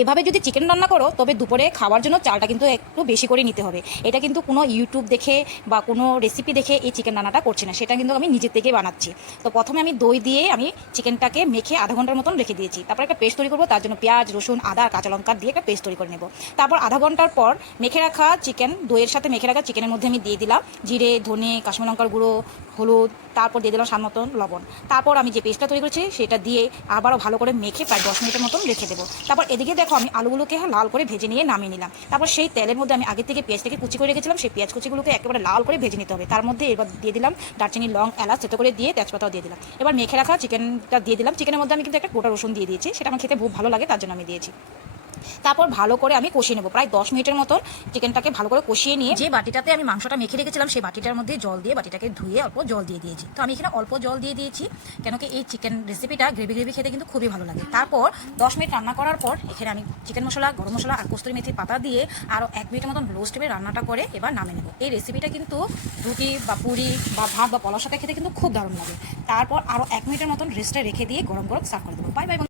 এভাবে যদি চিকেন রান্না করো তবে দুপুরে খাওয়ার জন্য চালটা কিন্তু একটু বেশি করে নিতে হবে। এটা কিন্তু কোনো ইউটিউব দেখে বা কোনো রেসিপি দেখে এই চিকেন রান্নাটা করছি না, সেটা কিন্তু আমি নিজের থেকে বানাচ্ছি। তো প্রথমে আমি দই দিয়ে আমি চিকেনটাকে মেখে আধা ঘন্টার মতন রেখে দিয়েছি। তারপর একটা পেস্ট তৈরি করবো, তার জন্য পেঁয়াজ, রসুন, আদা আর কাঁচা লঙ্কা দিয়ে একটা পেস্ট তৈরি করে নেব। তারপর আধা ঘন্টার পর মেখে রাখা চিকেন, দইয়ের সাথে মেখে রাখা চিকেনের মধ্যে আমি দিয়ে দিলাম জিরে, ধনে, কাশ্মীর লঙ্কার গুঁড়ো, হলুদ, তারপর দিয়ে দিলাম স্বাদ মতন লবণ। তারপর আমি যে পেস্টটা তৈরি করেছি সেটা দিয়ে আবারও ভালো করে মেখে প্রায় 10 মিনিটের মতন রেখে দেবো। তারপর এদিকে দেখো আমি আলুগুলোকে লাল করে ভেজে নিয়ে নামিয়ে নিলাম। তারপর সেই তেলের মধ্যে আমি আগে থেকে পেঁয়াজ থেকে কুচি করে রেখেছিলাম, সেই পেঁয়াজ কুচিগুলোকে একেবারে লাল করে ভেজে নিতে হবে। তার মধ্যে এবার দিয়ে দিলাম দারচিনি, লং, এলাচ থেতো করে দিয়ে তেজপাতাও দিয়ে দিলাম। এবার মেখে রাখা চিকেনটা দিয়ে দিলাম। চিকেনের মধ্যে আমি কিন্তু একটা গোটা রসুন দিয়ে দিয়েছি, সেটা আমার খেতে খুব ভালো লাগে, তার জন্য আমি দিয়েছি। তারপর ভালো করে আমি কষিয়ে নেবো প্রায় 10 মিনিটের মতন। চিকেনটাকে ভালো করে কষিয়ে নিয়ে যে বাটিটাতে আমি মাংসটা মেখে রেখেছিলাম সেই বাটিটার মধ্যে জল দিয়ে বাটিটাকে ধুয়ে অল্প জল দিয়ে দিয়েছি। তো আমি এখানে অল্প জল দিয়ে দিয়েছি, কেন কি এই চিকেন রেসিপিটা গ্রেভি গ্রেভি খেতে কিন্তু খুবই ভালো লাগে। তারপর 10 মিনিট রান্না করার পর এখানে আমি চিকেন মশলা, গরম মশলা আর কস্তুরি মেথির পাতা দিয়ে আরও 1 মিনিটের মতন লো স্টিমে রান্নাটা করে এবার নামে নেবো। এই রেসিপিটা কিন্তু রুটি বা পুরি বা ভাত বা পোলাওর সাথে খেতে কিন্তু খুব দারুণ লাগে। তারপর আরও 1 মিনিটের মতন রেস্টে রেখে দিয়ে গরম গরম সার্ভ করে দেবো। Bye bye.